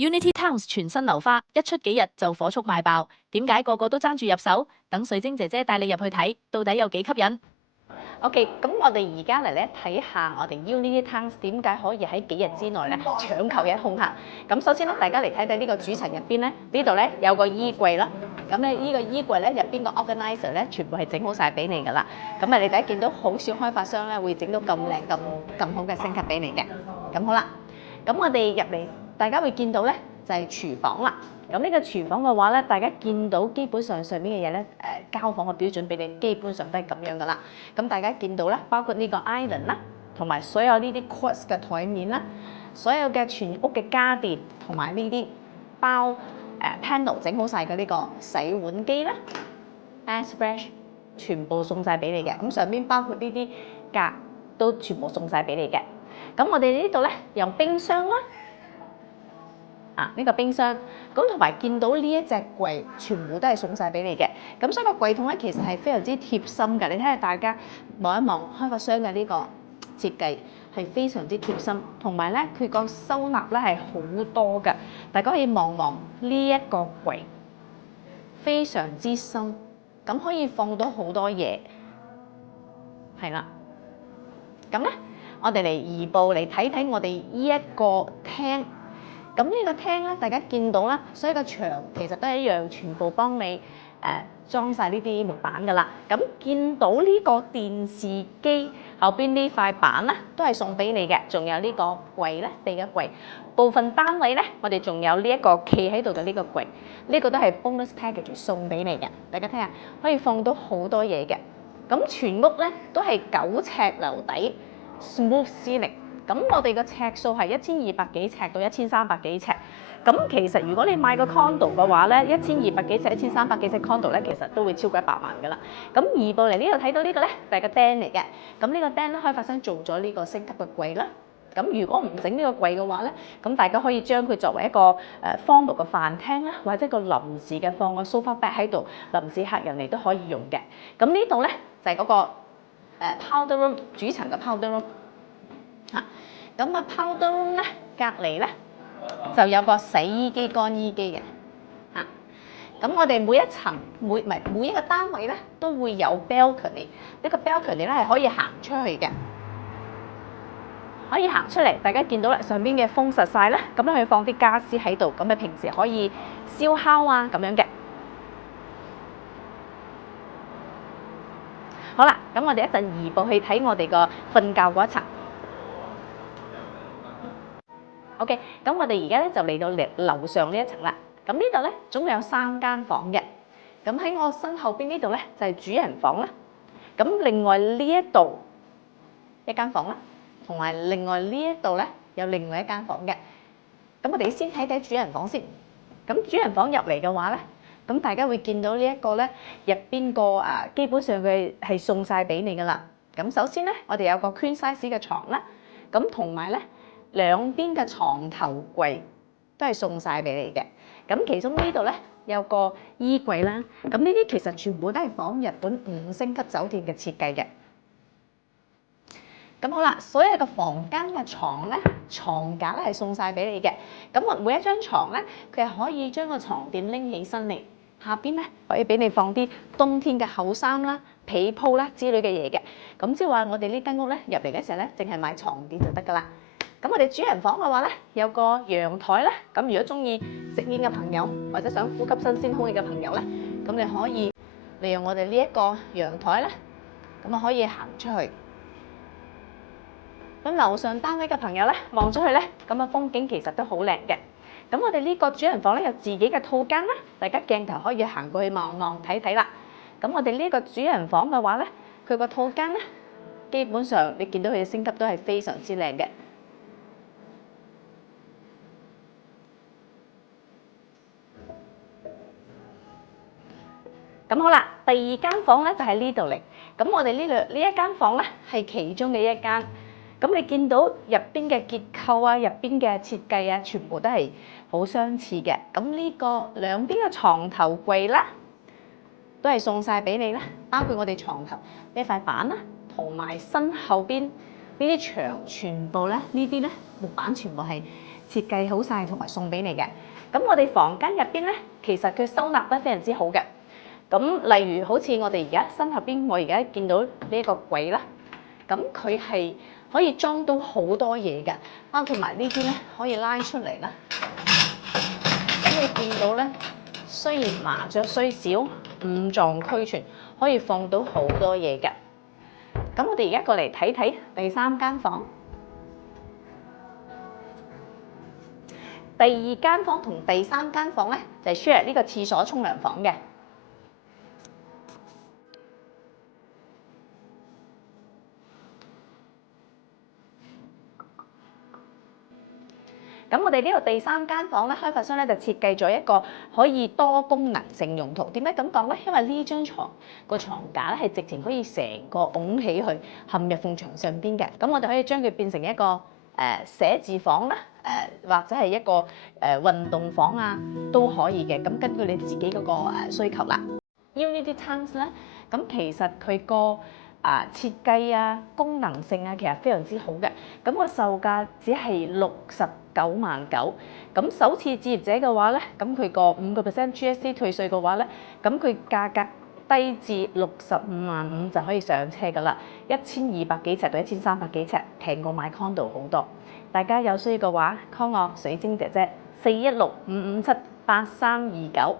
Unity Towns 全新樓花一出幾日就火速賣爆，點解個個都爭住入手？等水晶姐姐帶你入去睇，到底有幾吸引 OK， 咁我哋而家嚟咧睇下我哋 Unity Towns 點解可以喺幾日之內咧搶購一空客。咁首先咧，大家嚟睇睇呢個主層入邊咧，呢度咧有個衣櫃啦。咁咧呢個衣櫃咧入邊個 organizer 咧全部係整好晒俾你㗎啦。咁啊，你第一見到好少開發商咧會整到咁靚咁好嘅升級俾你嘅。咁好啦，咁我哋入嚟，大家會見到咧就係廚房啦。咁呢個廚房嘅話咧，大家見到基本上上面嘅嘢咧，交房嘅標準俾你，基本上都係咁樣噶啦。咁大家見到咧，包括呢個 island 啦，同埋所有呢啲 quartz 嘅台面啦，所有嘅全屋嘅家電同埋呢啲包panel 整好晒嘅呢個洗碗機啦 ，Airfresh 全部送晒俾你嘅。咁上邊包括呢啲格都全部送晒俾你嘅。咁我哋呢度咧有冰箱啦。呢個冰箱，咁同埋見到呢一隻櫃，全部都係送晒俾你嘅。咁所以個櫃桶咧，其實係非常之貼心嘅。你睇下大家望一望開發商嘅呢個設計係非常之貼心，同埋咧佢個收納咧係好多嘅。大家可以望望呢一個櫃，非常之深，咁可以放到好多嘢，係啦。咁咧，我哋嚟移步嚟睇睇我哋呢一個廳。咁呢個廳咧，大家見到啦，所有個牆其實都係一樣，全部幫你裝晒呢啲木板噶啦。咁見到呢個電視機後邊呢塊板咧，都係送俾你嘅。仲有呢個櫃咧，地嘅櫃。部分單位咧，我哋仲有呢一個企喺度嘅呢個櫃，呢個都係 bonus package 送俾你嘅。大家睇下，可以放到好多嘢嘅。咁全屋咧都係9尺樓底 smooth ceiling。咁我哋個尺數係1200幾尺到1300幾尺。咁其實如果你買個 condo 嘅話咧，1200幾尺、1300幾尺 condo 咧，其實都會超過100萬㗎啦。咁移步嚟呢度睇到呢個咧，就係個釘嚟嘅。咁呢個釘咧，開發商做咗呢個升級嘅櫃啦。咁如果唔整呢個櫃嘅話咧，咁大家可以將佢作為一個荒蕪嘅飯廳啦，或者個臨時嘅放個 sofa bed 喺度，臨時客人嚟都可以用嘅。咁呢度咧就係嗰個powder room 主層嘅 powder room。咁啊 powder room 咧隔離咧就有個洗衣機、乾衣機嘅。咁我哋每一層每一個單位咧都會有 balcony。呢個 balcony 咧係可以行出去嘅，可以行出嚟。大家見到啦，上邊嘅封實晒啦，咁咧可以放啲家私喺度，咁你平時可以燒烤啊咁樣嘅。好啦，咁我哋一陣移步去睇我哋個瞓覺嗰一層。OK， 咁我哋而家咧就嚟到樓上呢一層啦。咁呢度咧總共有3間房嘅。咁喺我身後邊呢度咧就係主人房啦。咁另外呢一度一間房啦，同埋另外呢一度咧有另外一間房嘅。咁我哋先睇睇主人房先。咁主人房入嚟嘅話咧，咁大家會見到呢一個咧入邊個基本上佢係送晒俾你噶啦。咁首先咧，我哋有個 queen size 嘅床啦，咁同埋咧兩邊嘅床頭櫃都係送晒俾你嘅。咁其中呢度咧有個衣櫃啦。咁呢啲其實全部都係仿日本5星級酒店嘅設計嘅。咁好啦，所有嘅房間嘅床咧，床架咧係送晒俾你嘅。咁我每一張床咧，佢係可以將個床墊拎起身嚟，下邊咧可以俾你放啲冬天嘅厚衫啦、被鋪啦之類嘅嘢嘅。咁即係話我哋呢間屋咧入嚟嘅時候咧，淨係買床墊就得㗎啦。咁我哋主人房嘅話咧，有個陽台啦。咁如果中意食煙嘅朋友，或者想呼吸新鮮空氣嘅朋友咧，咁你可以利用我哋呢一個陽台咧，咁啊可以行出去。咁樓上單位嘅朋友咧，望出去咧，咁啊風景其實都好靚嘅。咁我哋呢個主人房咧有自己嘅套間啦，大家鏡頭可以行過去望望睇睇啦。咁我哋呢個主人房嘅話咧，佢個套間咧，基本上你見到佢嘅升級都係非常之靚嘅。咁好啦，第二間房咧就喺呢度嚟。咁我哋呢一間房咧係其中嘅一間。咁你見到入邊嘅結構啊、入邊嘅設計啊，全部都係好相似嘅。咁呢個兩邊嘅床頭櫃啦，都係送晒俾你啦，包括我哋床頭呢塊板啦，同埋身後邊呢啲牆全部咧，呢啲咧木板全部係設計好晒同埋送俾你嘅。咁我哋房間入邊咧，其實佢收納得非常之好嘅。咁例如好似我哋而家身後邊，我而家見到呢一個櫃啦，咁佢係可以裝到好多嘢嘅，包括埋呢啲咧可以拉出嚟啦。咁你見到咧，雖然麻雀雖小，五臟俱全，可以放到好多嘢嘅。咁我哋而家過嚟睇睇第三間房。第二間房同第三間房咧，就係 share 呢個廁所沖涼房嘅。咁我哋呢度第三間房咧，開發商咧就設計咗一個可以多功能性用途。點解咁講咧？因為呢張床個床架咧係直情可以成個拱起去嵌入埲牆上邊嘅。咁我哋可以將佢變成一個寫字房啦，或者係一個運動房啊都可以嘅。咁根據你自己嗰個需求啦。Unity Tanks 咧，咁其實佢個設計啊、功能性啊，其實非常之好嘅。咁個售價只係69,900。咁首次置業者嘅話咧，咁佢個5% GST 退稅嘅話咧，咁佢價格低至65,500就可以上車㗎啦。1200幾尺到1300幾尺，平過買 condo 好多。大家有需要嘅話 ，call 我水晶姐姐416-557-8329。